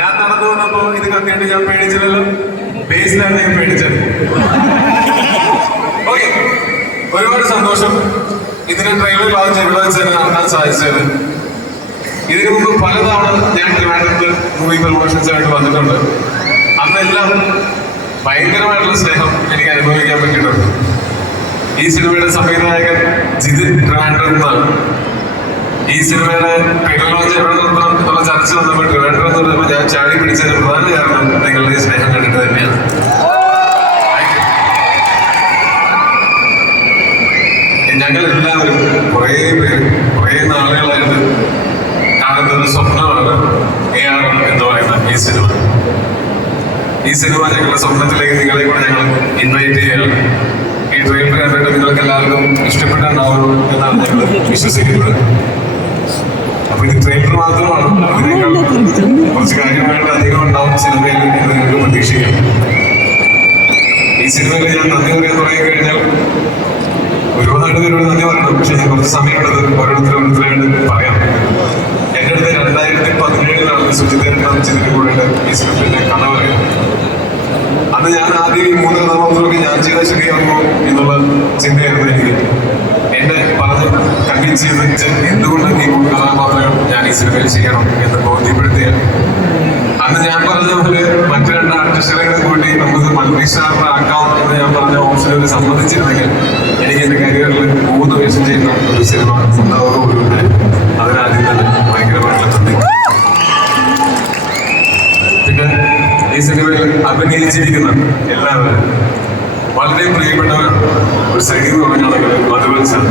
ഞാൻ നടന്നു വന്നപ്പോ ഇത് കണ്ടിട്ട് ഞാൻ പേടിച്ചില്ലല്ലോ. ബേസിലാണ് ഞാൻ പേടിച്ചത്. ഓക്കെ, ഒരുപാട് സന്തോഷം. ഇതിന് ട്രെയിലർ ലോഞ്ച് എവിടെ വെച്ച് നടത്താൻ സാധിച്ചത്. ഇതിനു മുമ്പ് പലതവണ ഞാൻ ട്രിവാൻഡ്രത്ത് മൂവി പ്രൊമോഷൻസ് ആയിട്ട് വന്നിട്ടുണ്ട്. അന്നെല്ലാം ഭയങ്കരമായിട്ടുള്ള സ്നേഹം എനിക്ക് അനുഭവിക്കാൻ പറ്റിയിട്ടുണ്ട്. ഈ സിനിമയുടെ സംവിധായകൻ ജിതിൻ ട്രിവാൻഡ്രത്താണ്. ഈ സിനിമയുടെ ട്രെയിലർ ലോഞ്ച് എവിടെ നടത്തണം എന്നുള്ള ചർച്ച വന്നപ്പോൾ ട്രിവാൻഡ്രത്ത് വന്നപ്പോൾ ഞാൻ ചാടി പിടിച്ചതിന് പ്രധാന കാരണം നിങ്ങളുടെ ഈ സ്നേഹം കണ്ടിട്ട് തന്നെയാണ്. ഞങ്ങൾ എല്ലാവരും കുറേ നാളുകളായിട്ട് കാണുന്ന ഒരു സ്വപ്നമാണ് AR എന്ന് പറയുന്ന ഈ സിനിമ. ഈ സിനിമ ഞങ്ങളുടെ സ്വപ്നത്തിലേക്ക് നിങ്ങളെ കൂടെ ഞങ്ങൾ ഇൻവൈറ്റ് ചെയ്യാണ്. ഈ ട്രെയിലർ കണ്ടിട്ട് നിങ്ങൾക്ക് എല്ലാവർക്കും ഇഷ്ടപ്പെട്ടുണ്ടാവും എന്നാണ് ഞങ്ങൾ വിശ്വസിക്കുന്നത്. അപ്പൊ ഇത് ട്രെയിലർ മാത്രമാണ്. അതിനേക്കാൾ കുറച്ച് കാര്യമായിട്ട് അധികം ഉണ്ടാവും സിനിമയിൽ എന്ന് നിങ്ങൾക്ക് പ്രതീക്ഷിക്കാം. ഈ സിനിമയിൽ ഞാൻ നന്ദി പറയാൻ തുടങ്ങി കഴിഞ്ഞാൽ ഒരുപാട് പേരോട് നന്ദി പറയണം. പക്ഷെ ഞാൻ കുറച്ച് സമയമുള്ളത് ഓരോരുത്തരായിട്ട് പറയാം. എൻ്റെ അടുത്ത് 2017 സുജിതേട്ടൻ ചിതിന്റെ കൂടെ ഈ സ്ക്രിപ്റ്റിന്റെ കഥ പറയുന്നത്. അന്ന് ഞാൻ ആദ്യം ഈ 3 കഥാപാത്രമൊക്കെ ഞാൻ ചെയ്താൽ ശരിയാകുമോ എന്നുള്ള ചിന്തയായിരുന്നു എനിക്ക്. എന്നെ പറഞ്ഞ് കൺവിൻസ് ചെയ്ത് എന്തുകൊണ്ട് ഈ 3 കഥാപാത്രങ്ങൾ ഞാൻ ഈ സിനിമയിൽ ചെയ്യണം എന്ന് ബോധ്യപ്പെടുത്തിയ അന്ന് ഞാൻ പറഞ്ഞ പോലെ മറ്റു 2 ആർട്ടിസ്റ്റുകളെ കൂട്ടി നമുക്ക് മൾട്ടി സ്റ്റാറിനെ ആക്കാം എന്ന് ഞാൻ പറഞ്ഞ ഓപ്ഷനിൽ സമ്മതിച്ചിരുന്നെങ്കിൽ എനിക്ക് എന്റെ കരിയറിൽ 3 വേഷം ചെയ്യുന്ന ഒരു സിനിമ ഉണ്ടാവുകയുള്ളൂ. അതിനാദ്യം തന്നെ ഭയങ്കരമായിട്ടുള്ള നന്ദി. പിന്നെ ഈ സിനിമയിൽ അഭിനയിച്ചിരിക്കുന്ന എല്ലാവരും വളരെ പ്രിയപ്പെട്ടവരാണ്. ഒരു സൈനിക തുടങ്ങുകയാണെങ്കിൽ മധുവത്സാണ്.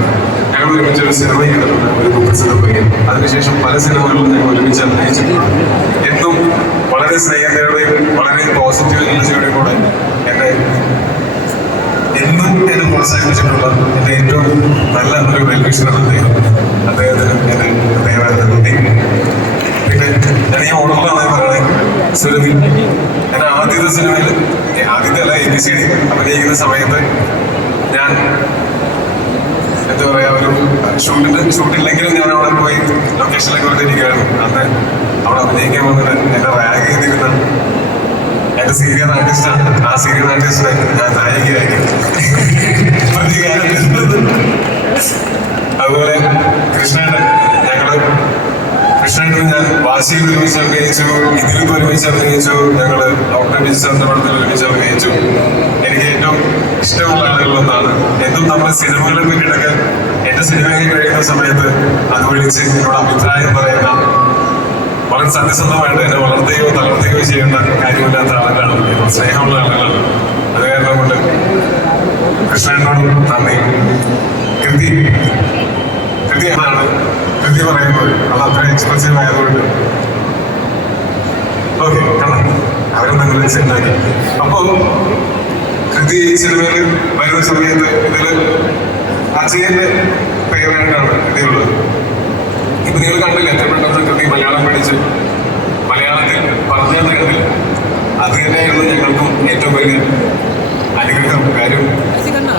ഞങ്ങൾ ഒരുമിച്ച് ഒരു സിനിമ ചെയ്തിട്ടുണ്ട്, ഒരു കുപ്രസിദ്ധ പയ്യൻ. അതിനുശേഷം പല സിനിമകളിലും ഞങ്ങൾ ഒരുമിച്ച് അഭിനയിച്ചിട്ടുണ്ട്. എന്നും വളരെ സ്നേഹത്തോടെയും വളരെ പോസിറ്റീവ് എനർജിയോടെയും കൂടെ എന്നെ പ്രോത്സാഹിപ്പിച്ചിട്ടുള്ള എൻ്റെ ഏറ്റവും നല്ല ഒരു വെൽവിഷനാണ് അദ്ദേഹം. അദ്ദേഹത്തിന് എൻ്റെ ദയവായിട്ട് നന്ദി. പിന്നെ ഞാൻ ഈ ഓർഡറിലാണ് പറയുന്നത്. സുരഭി എൻ്റെ ആദ്യത്തെ സിനിമയിൽ ആദ്യത്തെ അല്ല ABCD അഭിനയിക്കുന്ന സമയത്ത് ഞാൻ എന്താ പറയാ ഒരു ഷൂട്ടില്ലെങ്കിലും ഞാൻ അവിടെ പോയി ലൊക്കേഷനിലൊക്കെ വന്നിരിക്കുകയായിരുന്നു. അന്ന് അവിടെ അഭിനയിക്കാൻ വന്നിട്ട് എന്നെ റാഗ് ചെയ്തിരുന്ന എന്റെ സീരിയൽ ആർട്ടിസ്റ്റാണ്. ആ സീരിയൽ ആർട്ടിസ്റ്റിനെ ഞാൻ നായികയാക്കി. അതുപോലെ കൃഷ്ണേട്ടൻ ഞാൻ വാശിയിൽ ഒരുമിച്ച് അഭിനയിച്ചു, ഇതിലും ഒരുമിച്ച് അഭിനയിച്ചു, ഞങ്ങള് ഡോക്ടർ വിജയചന്ദ്ര പടത്തിൽ ഒരുമിച്ച് അഭിനയിച്ചു. എനിക്ക് ഏറ്റവും ഇഷ്ടമുള്ള ആളുകളൊന്നാണ്. എന്തും നമ്മുടെ സിനിമകളെ പറ്റിയിട്ടൊക്കെ എന്റെ സിനിമയിൽ കഴിയുന്ന സമയത്ത് അത് വിളിച്ച് എന്നോട് അഭിപ്രായം പറയുന്ന വളരെ സത്യസന്ധമായിട്ട് എന്നെ വളർത്തുകയോ തളർത്തുകയോ ചെയ്യേണ്ട കാര്യമില്ലാത്ത ആളുകളാണ്, സ്നേഹമുള്ള ആളുകളാണ്. അത് കാരണം കൊണ്ട് കൃഷ്ണനോടും നന്ദി. കൃതി എന്നാണ് കൃതി പറയുന്നത്. അത് അത്ര എക്സ്പ്രസീവ് ആയതുകൊണ്ട് ഓക്കെ കാണാം അവരും നിങ്ങൾ സെറ്റാക്കി. അപ്പോ കൃതി ഈ സിനിമയിൽ വരുന്ന സമയത്ത് ഇതില് അജയന്റെ പേരായിട്ടാണ് കൃതിയുള്ളത്. ഇപ്പൊ നിങ്ങൾ കണ്ടില്ല എത്ര പെട്ടെന്ന് കൃതി മലയാളം പഠിച്ച് മലയാളത്തിൽ പറഞ്ഞു തന്നില്ല. അത് തന്നെയായിരുന്നു ഞങ്ങൾക്കും ഏറ്റവും വലിയ അനുഗ്രഹം. കാര്യം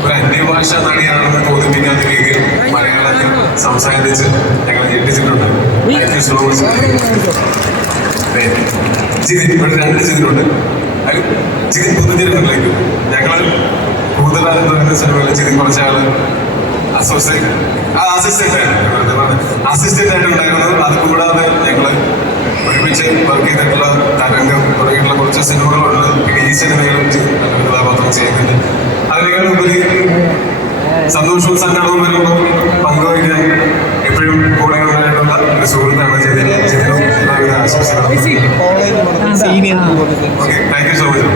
ഒരു അന്യഭാഷ നടിയാണെന്ന് തോന്നിപ്പിക്കാത്ത രീതിയിൽ മലയാളത്തിൽ സംസാരിച്ച് ഞങ്ങൾ ഞെട്ടിച്ചിട്ടുണ്ട്. Thank you so much. Jithin ഇവിടെ 2 ജിതിനുണ്ട്. അതിൽ ജിതിൻ പുതുജനങ്ങളിലേക്ക് ഞങ്ങൾ കൂടുതലായി തുടങ്ങുന്ന സിനിമയിൽ ജിതിൻ കുറച്ചാള് അസിസ്റ്റന്റ് ആയിട്ട് ഉണ്ടായിരുന്നത്. അത് കൂടാതെ ഞങ്ങള് ഒരുമിച്ച് വർക്ക് ചെയ്തിട്ടുള്ള തരംഗം തുടങ്ങിയിട്ടുള്ള കുറച്ച് സിനിമകളുണ്ട്. പിന്നെ ഈ സിനിമയിലും കഥാപാത്രം ചെയ്യുന്നുണ്ട്. അതിനേക്കാൾ ഉപരി സന്തോഷവും സങ്കടവും വരുമ്പോൾ പങ്കുവയ്ക്കാൻ എപ്പോഴും കൂടെ ഉണ്ടായിട്ടുള്ള ഒരു സുഹൃത്താണ് ജിതിൻ. എല്ലാവിധ ആശംസകളും. Okay, thank you so much.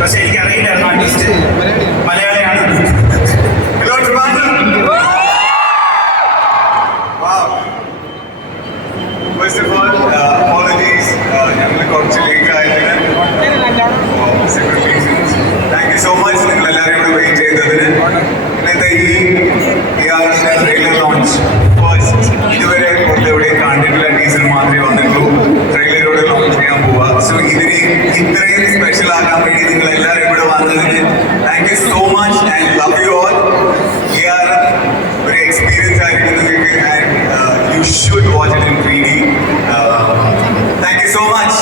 പക്ഷെ എനിക്കറിയില്ലായിരുന്നു ആർട്ടിസ്റ്റ് മലയാളിയാണ്. should watch it in 3D. Thank you so much.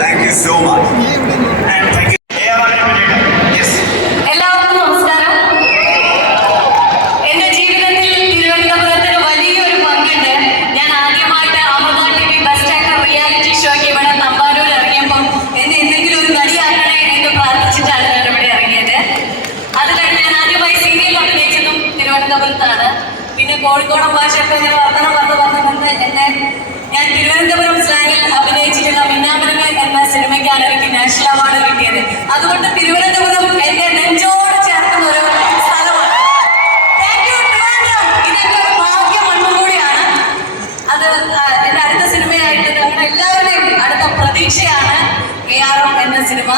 Thank you so much. And thank you. Yes. എല്ലാവർക്കും നമസ്കാരം. എന്റെ ജീവിതത്തിൽ തിരുവനന്തപുരത്തിന് വലിയൊരു പങ്കുണ്ട്. ഞാൻ ആദ്യമായിട്ട് Amrita TV best actor reality ഷോയ്ക്ക് ഇവിടെ തമ്പാനൂർ ഇറങ്ങിയപ്പോൾ എന്നെ എന്തെങ്കിലും ഒരു നടിയാക്കണേ എന്ന് പ്രാർത്ഥിച്ചിട്ടാണ് ഞാൻ ഇവിടെ ഇറങ്ങിയത്. അത് കഴിഞ്ഞ് ഞാൻ ആദ്യമായി സീരിയൽ അഭിനയിച്ചതും തിരുവനന്തപുരത്താണ്. പിന്നെ കോഴിക്കോടൻ ഭാഷയൊക്കെ ഇങ്ങനെ വർത്തനം വന്ന് എന്നെ ഞാൻ തിരുവനന്തപുരം സ്ലാങ്ങിൽ അഭിനയിച്ചിട്ടുള്ള മിന്നാമരങ്ങൾ എന്ന സിനിമയ്ക്കാണ് എനിക്ക് നാഷണൽ അവാർഡ് കിട്ടിയത്. അതുകൊണ്ട് തിരുവനന്തപുരം എന്റെ നെഞ്ചോട് ചേർക്കുന്ന ഒരു സ്ഥലമാണ്. Thank you Trivandrum. ഇതൊക്കെ ഒരു ഭാഗ്യം മണ്ണും കൂടിയാണ്. അത് എന്റെ അടുത്ത സിനിമയായിട്ട് നിങ്ങളുടെ എല്ലാവരുടെയും അടുത്ത പ്രതീക്ഷയാണ് ARM എന്ന സിനിമ.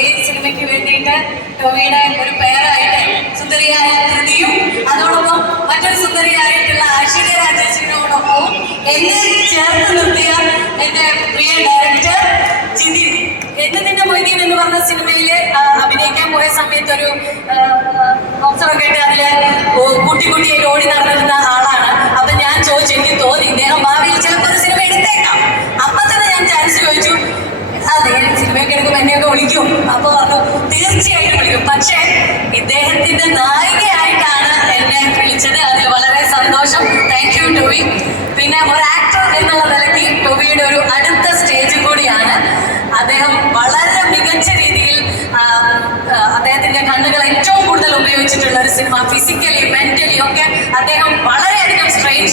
ഈ സിനിമയ്ക്ക് വേണ്ടിയിട്ട് ടോവിയുടെ ഒരു പേരായിട്ട് സുന്ദരിയായ കൃതിയും അതോടൊപ്പം മറ്റൊരു സുന്ദരിയായിട്ടുള്ള ഐശ്വര്യ രാജേഷിനോടൊപ്പം എന്നെ ചേർത്ത് നിർത്തിയ എന്റെ പ്രിയ ഡയറക്ടർ ജിതിൻ. എന്നെ നിന്റെ മൊയ്തീൻ എന്ന് പറഞ്ഞ സിനിമയിൽ അഭിനയിക്കാൻ പോയ സമയത്ത് ഒരു അവസരമൊക്കെ ഇട്ട് അതില് കുട്ടിയായി ഓടി നടന്നിരുന്ന ആളാണ്. അപ്പൊ ഞാൻ ചോദിച്ചു, എനിക്ക് തോന്നി ഇദ്ദേഹം ഭാവിയിൽ ചിലപ്പോൾ ഒരു സിനിമ എടുത്തേക്കാം. അപ്പൊ തന്നെ ഞാൻ ചാൻസ് ചോദിച്ചു, അതെ സിനിമയൊക്കെ എടുക്കുമ്പോൾ എന്നെയൊക്കെ വിളിക്കും. അപ്പൊ പറഞ്ഞു തീർച്ചയായിട്ടും വിളിക്കും. പക്ഷേ ഇദ്ദേഹത്തിന്റെ നായികയായിട്ടാണ് എന്നെ വിളിച്ചത്. അതിൽ വളരെ സന്തോഷം. Thank you Tovi. പിന്നെ ഒരു ആക്ടർ എന്നുള്ള നിലയ്ക്ക് ടോവിയുടെ ഒരു അടുത്ത സ്റ്റേജ് കൂടിയാണ്. അദ്ദേഹം വളരെ മികച്ച രീതിയിൽ അദ്ദേഹത്തിന്റെ കണ്ണുകൾ ഏറ്റവും കൂടുതൽ ഉപയോഗിച്ചിട്ടുള്ള ഒരു സിനിമ. ഫിസിക്കലി മെന്റലി ഒക്കെ അദ്ദേഹം വളരെയധികം ട്രെയിൻ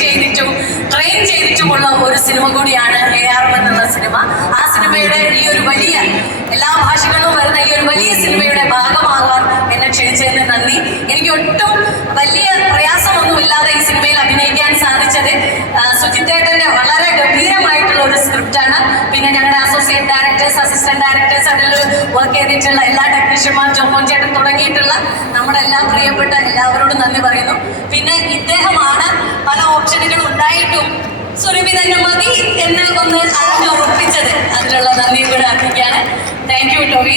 ചെയ്തിട്ടുമുള്ള ഒരു സിനിമ കൂടിയാണ് ARM എന്നുള്ള സിനിമ. ആ സിനിമയുടെ ഈ ഒരു വലിയ എല്ലാ ഭാഷകളിലും വരുന്ന ഈ ഒരു വലിയ സിനിമയുടെ ഭാഗമാകാൻ എന്നെ ക്ഷണിച്ചതിന് നന്ദി. എനിക്ക് ഒട്ടും വലിയ പ്രയാസമൊന്നുമില്ലാതെ ഈ സിനിമയിൽ അഭിനയിക്കാൻ സാധിച്ചത് സുജിത്തേട്ടന്റെ വളരെ ഗംഭീരമായിട്ടുള്ള ഒരു സ്ക്രിപ്റ്റാണ്. പിന്നെ ഞങ്ങളുടെ അസോസിയേറ്റ് ഡയറക്ടേഴ്സ്, അസിസ്റ്റന്റ് ഡയറക്ടേഴ്സ്, അതിൽ വർക്ക് ചെയ്തിട്ടുള്ള എല്ലാ ടെക്നീഷ്യന്മാർ, ജോമോൻ ചേട്ടൻ തുടങ്ങിയിട്ടുള്ള നമ്മുടെ എല്ലാ പ്രിയപ്പെട്ട എല്ലാവരോടും നന്ദി പറയുന്നു. പിന്നെ ഇദ്ദേഹമാണ് പല ഓപ്ഷനുകളും ഉണ്ടായിട്ടും സുരഭി തന്നെ മതി എന്ന് ഒന്ന് ഉറപ്പിച്ചത്. അതിലുള്ള നന്ദി കൂടെ അർപ്പിക്കാണ്. Thank you ടോവി.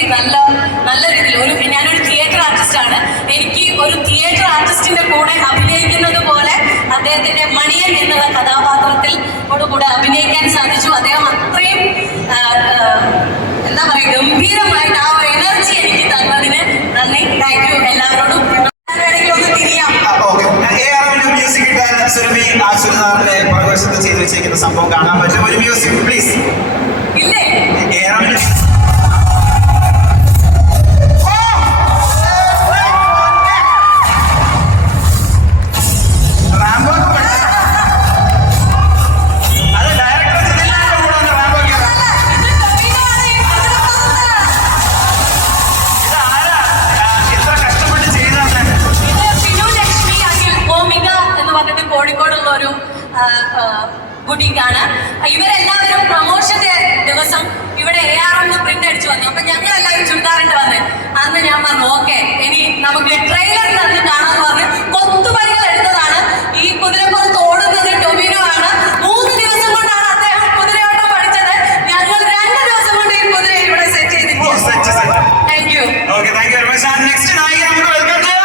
നല്ല രീതിയിൽ ഞാനൊരു തിയേറ്റർ ആർട്ടിസ്റ്റാണ്. എനിക്ക് ഒരു തിയേറ്റർ ആർട്ടിസ്റ്റിന്റെ കൂടെ അഭിനയിക്കുന്നത് പോലെ അദ്ദേഹത്തിന്റെ മണിയൻ എന്നുള്ള കഥാപാത്രത്തിൽ കൂടെ അഭിനയിക്കാൻ സാധിച്ചു. അദ്ദേഹം അത്രയും എന്താ പറയുക ഗംഭീരമായിട്ട് ആ ഒരു എനർജി എനിക്ക് തന്നതിന് നന്ദി. താങ്ക് യു എല്ലാവരോടും. ഒന്ന് തിരിയാം. മ്യൂസിക് ഇട്ടാൽ സുരഭി ആ ചുരിദാറിലെ പ്രവേശനത്തിൽ ചെയ്ത് വെച്ചിരിക്കുന്ന സംഭവം കാണാൻ പറ്റും. ഒരു മ്യൂസിക് പ്ലീസ്. ഇല്ലേ കോഴിക്കോടുള്ള ഒരു ബുട്ടീക്കാണ്. ഇവരെല്ലാവരും പ്രൊമോഷന്റെ ദിവസം ഇവിടെ ARM പ്രിന്റ് അടിച്ചു വന്നു. അപ്പൊ ഞങ്ങളെല്ലാവരും ചുരിദാറിട്ട് വന്ന് അന്ന് ഞാൻ പറഞ്ഞു ഓക്കെ ഇനി നമുക്ക് ട്രെയിലറിൽ അത് കാണാന്ന് പറഞ്ഞ് കൊത്തുപണികൾ എടുത്തതാണ്. ഈ കുതിരപ്പുറത്ത് ഓടുന്നത് ടൊവിനോ ആണ്. 3 ദിവസം കൊണ്ടാണ് അദ്ദേഹം കുതിരയോട്ടം പഠിച്ചത്. ഞങ്ങൾ 2 ദിവസം കൊണ്ട് ഈ കുതിര ഇവിടെ സെറ്റ് ചെയ്തിട്ടുണ്ട്. Thank you. നെക്സ്റ്റ് നായിക നമുക്ക് വെൽക്കം ചെയ്യാം.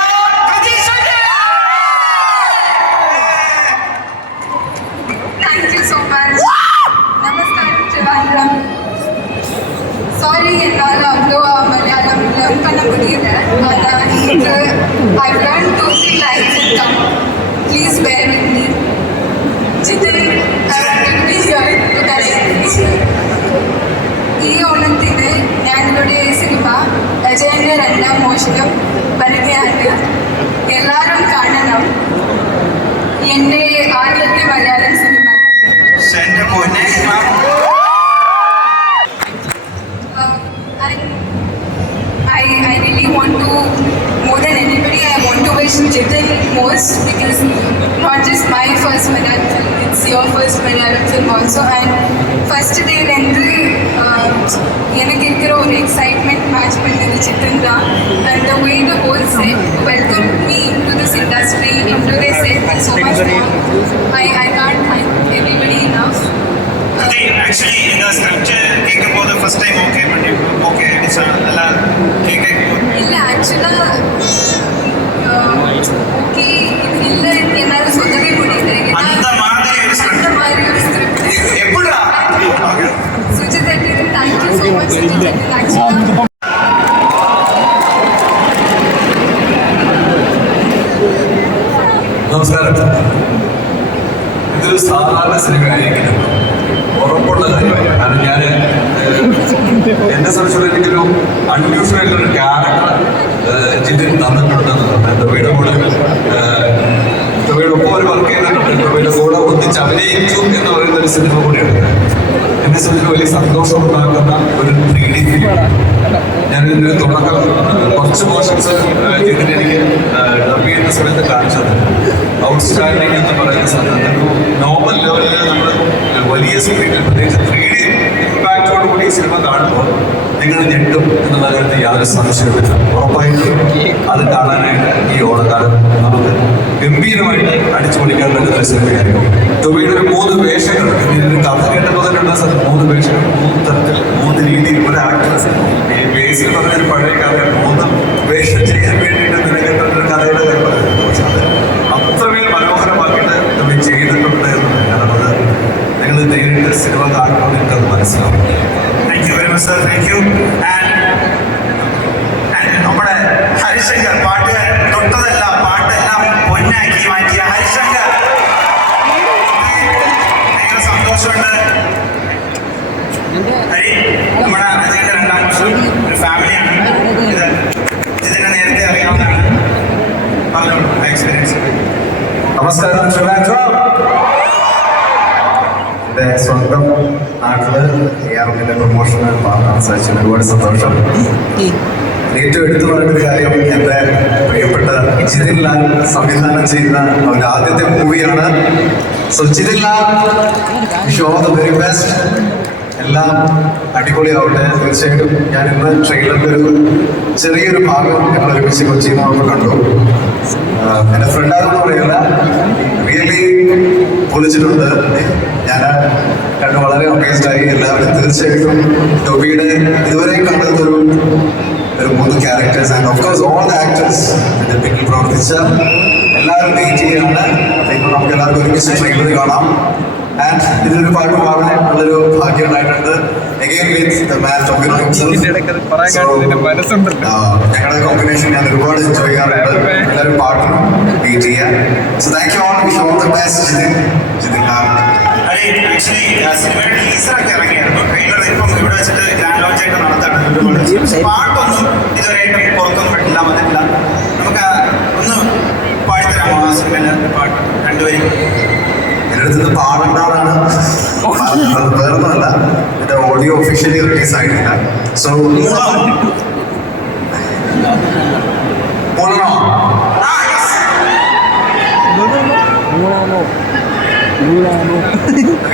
നമസ്കാരം ട്രിവാൻഡ്രം. സോറി என்னால் அவ்வளோ மலையாளம் லேர்ன் பண்ண முடியல. ஆனால் எனக்கு I've learned 2-3 lines in Tamil. Please bear with me. Jitin, please hear it to correct. ഈ ഓണത്തിന് ഞങ്ങളുടെ സിനിമ അജയന്റെ 2ാം മോഷണം വരികയാണ്. എല്ലാവരും കാണണം. എൻ്റെ ആദ്യത്തെ Malayalam cinema. I really want to, more than anybody, I want to wish Jitin most because not just my first Malayalam film, it's your first Malayalam film also. And first day வந்து எனக்கு இருக்கிற ஒரு எக்ஸைட்மெண்ட் மேட்ச் பண்ணது Jitin தான். And the way the whole set welcomed me into this industry, into their set was so much fun. I can't thank everybody enough. Actually, in the script, കേൾക്കുമ്പോൾ first time okay അല്ല ഇല്ല actually okay ഇതില്ല എന്നാലും സ്വന്തമേ കൂടി നമസ്കാരം. ഇതൊരു സാധാരണ സിനിമയായിരിക്കും, ഉറപ്പുള്ള കാര്യമായി. കാരണം ഞാൻ എന്നെ സംബന്ധിച്ചോളം എനിക്കൊരു അൺയൂഷ്വൽ ആയിട്ടൊരു ക്യാരക്ടർ ജിതിൻ തന്നിട്ടുണ്ടെന്നുള്ളത്. ടൊവിയുടെ കൂടെ ടൊവിയുടെ ഒപ്പം ഒരു വർക്ക് ചെയ്തിട്ടുണ്ട്. ടൊവിയുടെ കൂടെ ഒന്നിച്ച് അഭിനയിച്ചു എന്ന് പറയുന്ന ഒരു സിനിമ കൂടിയാണ്. എന്നെ സംബന്ധിച്ച് വലിയ സന്തോഷം ഉണ്ടാക്കുന്ന ഒരു 3D ഫിലിം. ഞാൻ ഇതിന്റെ തുടക്കം കുറച്ച് പോർഷൻസ് ജിതിന് എനിക്ക് ഡബ് ചെയ്യുന്ന സമയത്ത് കാണിച്ചത് ഔട്ട്സ്റ്റാൻഡിങ് എന്ന് പറയുന്ന സാധനം നോർമൽ ലെവലിൽ നമ്മൾ വലിയ സ്ക്രീനിൽ പ്രത്യേകിച്ച് 3D ഇമ്പാക്റ്റോട് കൂടി ഈ സിനിമ കാണുമ്പോൾ നിങ്ങൾ ഞെട്ടും എന്നുള്ള കാര്യത്തിൽ യാതൊരു സംശയമില്ല. ഉറപ്പായിട്ടും അത് കാണാനായിട്ട് ഈ ഓണക്കാലം നമുക്ക് ഗംഭീരമായിട്ട് അടിച്ചു പൊളിക്കാൻ പറ്റുന്ന ഒരു സിനിമയായിരിക്കും. ടൊവിയുടെ ഒരു 3 വേഷങ്ങളുണ്ട്. ഇതിന് കഥ കേട്ടപ്പോൾ തന്നെ ഉണ്ടാകുന്ന 3 വേഷങ്ങൾ 3 തരത്തിൽ 3 രീതിയിൽ ഒരു ആക്ടർ ഈ ബേസിൽ പറഞ്ഞൊരു പഴയ കഥ 3 വേഷം ചെയ്യാൻ വേണ്ടിയിട്ട് നിലകെട്ടൊരു കഥയുടെ കാര്യം പറയുന്നത്. പക്ഷെ അത് അത്രമേൽ മനോഹരമാക്കിയിട്ട് ടൊവി ചെയ്തിട്ടുണ്ട് എന്നുള്ളത് നിങ്ങൾ നേരിട്ട് സിനിമ കാണുമ്പോൾ നിങ്ങൾക്ക് അത് മനസ്സിലാവും. Thank you very much sir. Thank you. നമ്മുടെ ഹരിശങ്കർ പാട്ടുകാരൻ തൊട്ടതല്ല പാട്ടെല്ലാം പൊന്നാക്കി മാറ്റിയ ഹരിശങ്കർ, ഭയങ്കര സന്തോഷമുണ്ട്. ഹരി നമ്മുടെ അജയുടെ 2ാം വർഷം ഒരു ഫാമിലിയാണ്. ഇത് ഇതിനെ നേരത്തെ അറിയാവുന്നതാണ്. പറഞ്ഞോളൂ എക്സ്പീരിയൻസ്. നമസ്കാരം. എൻ്റെ സ്വന്തം നാട്ടില് ARMന്റെ പ്രൊമോഷണൽ പാർട്ണർ സാധിച്ചതിന് ഒരുപാട് സന്തോഷം. ഏറ്റവും എടുത്തു പറയുന്ന ഒരു കാര്യം, എൻ്റെ പ്രിയപ്പെട്ട ജിതിൻ ലാൽ സംവിധാനം ചെയ്യുന്ന അവരുടെ ആദ്യത്തെ മൂവിയാണ്. So Jithin Lal, wish all the very best. എല്ലാം അടിപൊളിയാവട്ടെ. തീർച്ചയായിട്ടും ഞാൻ ഇന്ന് ട്രെയിലറിൻ്റെ ഒരു ചെറിയൊരു ഭാഗം ഞങ്ങൾ ഒരുമിച്ച് കൊച്ചിയിൽ നിന്ന് കണ്ടു. എൻ്റെ ഫ്രണ്ടാണെന്ന് പറയില്ല, റിയലി പൊളിച്ചിട്ടുണ്ട്. ഞാൻ കണ്ട് വളരെ അമേസ്ഡായി. എല്ലാവരും തീർച്ചയായിട്ടും ടൊവിയുടെ ഇതുവരെ കണ്ടതൊരു 3 characters and of course all the actors ഇതിൻ്റെ പിന്നിൽ പ്രവർത്തിച്ച എല്ലാവരും വെയിറ്റ് ചെയ്യാണ്. അപ്പോൾ നമുക്ക് എല്ലാവർക്കും ഒരുമിച്ച് ട്രെയിലർ കാണാം. ആൻഡ് ഇതൊരു പാട്ട് പാടാനുള്ളൊരു ഭാഗ്യം ഉണ്ടായിട്ടുണ്ട്. Again with the man Tobino himself. ഞങ്ങളുടെ കോമ്പിനേഷൻ ഞാൻ ഒരുപാട് എൻജോയ് ചെയ്യാറുണ്ട്. എല്ലാവരും പാട്ടും വെയിറ്റ് ചെയ്യാം. So thank you all. Wish all the best Jithin Lal. Actually സിനിമയുടെ ടീസറൊക്കെ ഇറങ്ങിയായിരുന്നു. ട്രെയിലർ ഇപ്പം ഇവിടെ വെച്ചിട്ട് ഗ്രാൻഡ് ലോഞ്ച് ആയിട്ട് നടത്താണ്. പാട്ടൊന്നും ഇതുവരെയായിട്ടും പുറത്തൊന്നും വിട്ടില്ല, വന്നിട്ടില്ല. നമുക്ക് ഒന്ന് പാടിത്തരാമോ ആ സിനിമയിലെ പാട്ട് 2 വരി? എൻ്റെ അടുത്ത് പാടണ്ടാറാണ്, വേറൊന്നുമല്ല. എൻ്റെ ഓഡിയോ ഒഫീഷ്യലി റിലീസ് ആയിട്ടില്ല. സോ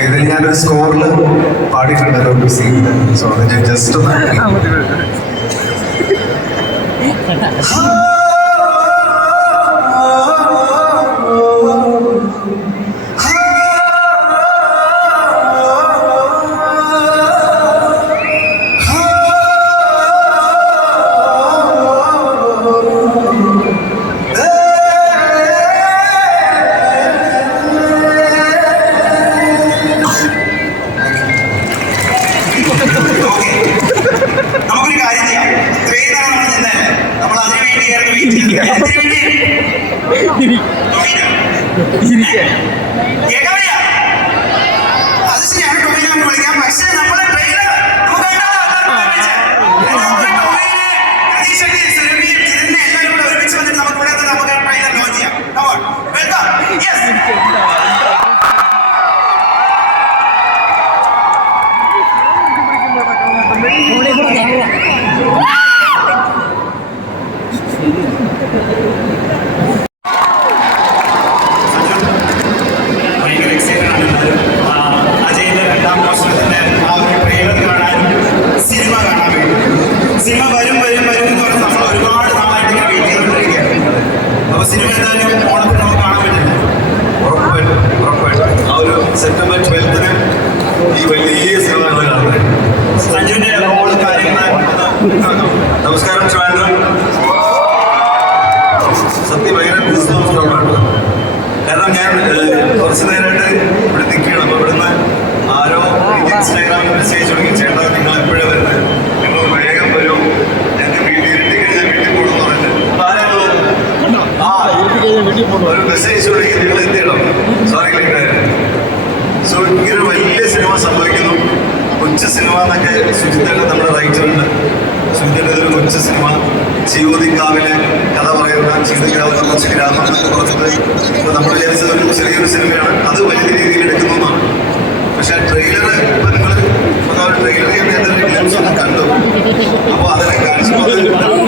ഇതിൽ ഞാനൊരു സ്കോറിൽ പാടിയിട്ടുണ്ട് ഒരു സീൻ. സോ അത് ഞാൻ ജസ്റ്റ് ഒന്ന് നമുക്കൊരു കാര്യം ചെയ്യാം. ഇത്രയും നേരം നമ്മൾ നിന്നല്ലേ, നമ്മൾ അതിനു വേണ്ടി ഇറങ്ങി വെയിറ്റ് ചെയ്യാം. അത് ശരിയാണ്, ടൊവിനെ നമുക്ക് വിളിക്കാം. പക്ഷേ നമ്മളെ ട്രെയിലർ പ്രതീക്ഷയ്ക്ക് സുരഭിയും ജിതിനെ എല്ലാവരും കൂടെ ഒരുമിച്ച് വന്നിട്ട് നമുക്ക് ഇവിടെ നമുക്ക് ട്രെയിലർ ലോഞ്ച് ചെയ്യാം. വെൽക്കം. യെസ്. ഭയങ്കര എക്സൈറ്റഡ് ആണ് അജയന്റെ 2ാം വർഷത്തിന്റെ ആ ഒരു ട്രെയിലർ കാണാനും സിനിമ കാണാൻ വേണ്ടി. സിനിമ വരും എന്ന് പറഞ്ഞ് നമ്മൾ ഒരുപാട് നാളായിട്ട് ഇങ്ങനെ വെയിറ്റ് ചെയ്തുകൊണ്ടിരിക്കുകയാണ്. അപ്പൊ സിനിമ എന്തായാലും ഓണത്തിന് നമുക്ക് കാണാൻ പറ്റില്ല. ഉറപ്പായിട്ടും ആ ഒരു സെപ്റ്റംബർ 12-ന് ഈ വലിയ സിനിമ കാണുന്നത്. സഞ്ജുവിന്റെ റോള് കാര്യങ്ങൾ. നമസ്കാരം ട്രിവാൻഡ്രം. സത്യം ഭയങ്കര ബിസിനസ്സാണ്. കാരണം ഞാൻ കുറച്ച് നേരമായിട്ട് ഇവിടെ നിൽക്കുകയാണ്. അപ്പോൾ ഇവിടുന്ന് ആരോ ഇൻസ്റ്റാഗ്രാമിൽ മെസ്സേജ് തുടങ്ങി, ചേട്ടാ നിങ്ങൾ എപ്പോഴാണ് വരുന്നത്, നിങ്ങൾ വേഗം വരൂ, ഞങ്ങൾക്ക് വീട്ടിൽ കഴിഞ്ഞാൽ വീട്ടിൽ പോകണമെന്ന് പറഞ്ഞിട്ട് ഒരു മെസ്സേജ് തുടങ്ങി. സിനിമ ചീവോദിക്കാവിലെ കഥ പറയുന്ന ചീവോദിക്കാവ് എന്ന കുറച്ച് ഗ്രാമം എന്നൊക്കെ പറഞ്ഞത് ഇപ്പോൾ നമ്മൾ വിചാരിച്ചത് ഒരു ചെറിയൊരു സിനിമയാണ്, അത് വലിയ രീതിയിൽ എടുക്കുന്നതാണ്. പക്ഷെ ട്രെയിലർ ഇപ്പൊ നിങ്ങൾ ട്രെയിലർ ഞാൻ നേരത്തെ ഗ്ലിംസ് ഒന്ന് കണ്ടു. അപ്പോൾ അതിനെ കാണിച്ചപ്പോൾ അത്